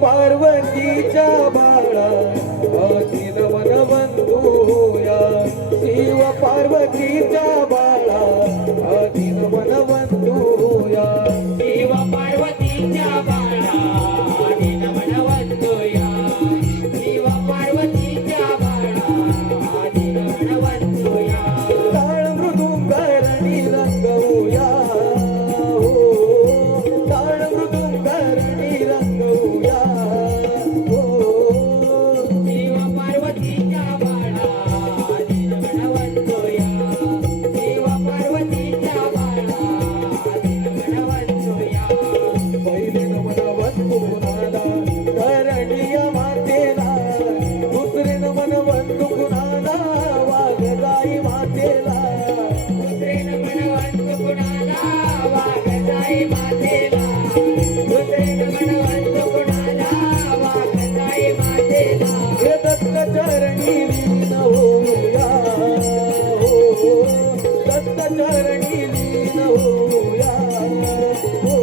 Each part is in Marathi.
पार्वतीच्या बाळा अखिल मन बंधूया शिव पार्वतीच्या बाळा अखिल मन बंधूया शिव पार्वतीच्या बाळा अखिल मन बंधूया शिव पार्वतीच्या बाळा अखिल मन बंधूया ताळ मृदुंगारणी रंगवूया हो ताळ मृदुंगारणी रंगवूया हो शिव पार्वतीच्या बाळा अखिल मन बंधूया शिव पार्वतीच्या बाळा अखिल मन बंधूया पहिले नमन वंदू कुणाला करणीय मातेला दुसरे नमन वंदू कुणाला वाघजाई मातेला दुसरे नमन वंदू कुणाला वाघजाई मातेला दुसरे नमन वंदू कुणाला वाघजाई मातेला हे दत्त चरणी लीन होऊया हो दत्त चरणी लीन होऊया हो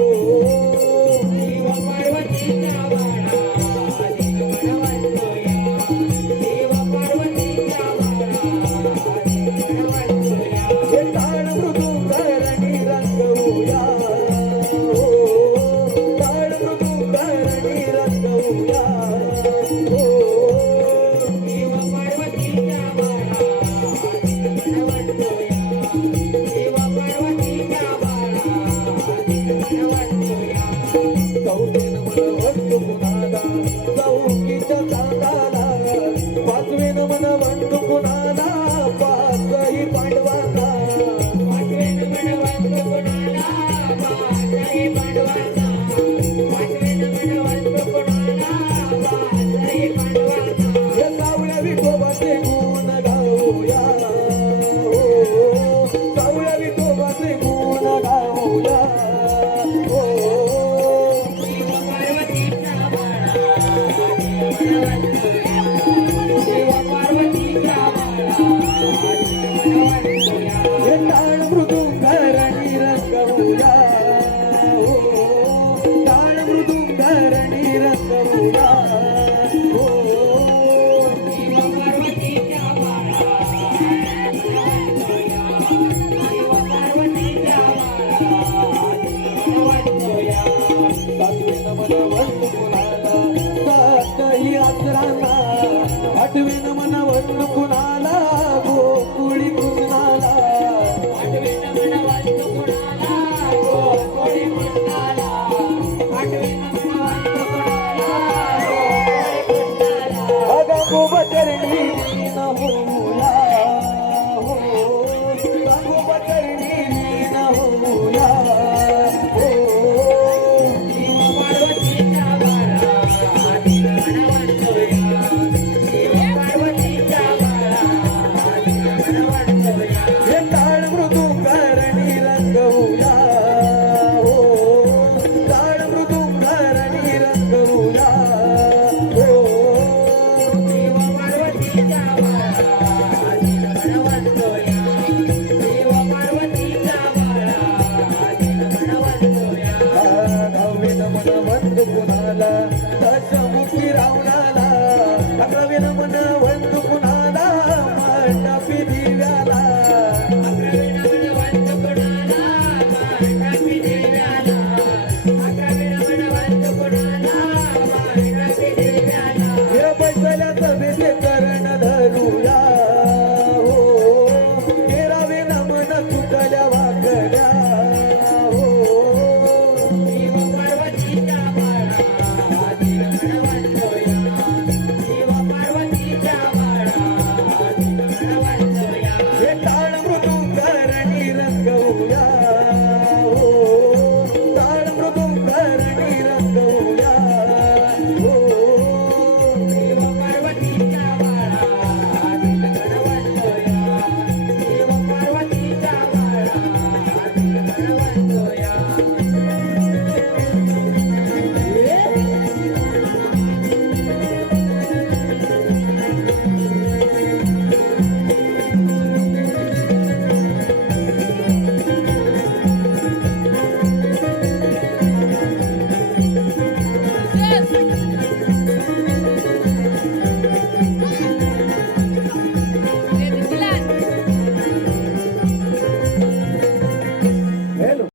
शिव पार्वतीच्या बाळा अखिल मन बंधूया शिव पार्वतीच्या बाळा अखिल मन बंधूया हे ताळ मृदुंगारणी रंगवूया हो ताळ मृदुंगारणी रंगवूया हो शिव पार्वतीच्या बाळा अखिल मन बंधूया शिव पार्वतीच्या बाळा अखिल मन बंधूया चौथे नमन वंदू कुणाला चौकीच्या चांदाला पाचवे नमन वंदू कुणाला पाचही पांडवांना पाचवे नमन वंदू कुणाला पाचही पांडवांना पाचवे नमन वंदू कुणाला पाचही पांडवांना हे सावळ्या विठोबाचे गुण गाऊया हो सावळ्या विठोबाचे गुण गाऊया हो शिव पार्वतीच्या बाळा अखिल मन बंधूया शिव पार्वतीच्या बाळा अखिल मन बंधूया हे ताळ मृदुंगारणी रंगवूया हो ताळ मृदुंगारणी रंगवूया हो शिव पार्वतीच्या बाळा अखिल मन बंधूया शिव पार्वतीच्या बाळा अखिल मन बंधूया सातवे नमन वंदू कुणाला सातही आसरांना आठवे नमन वंदू कुणाला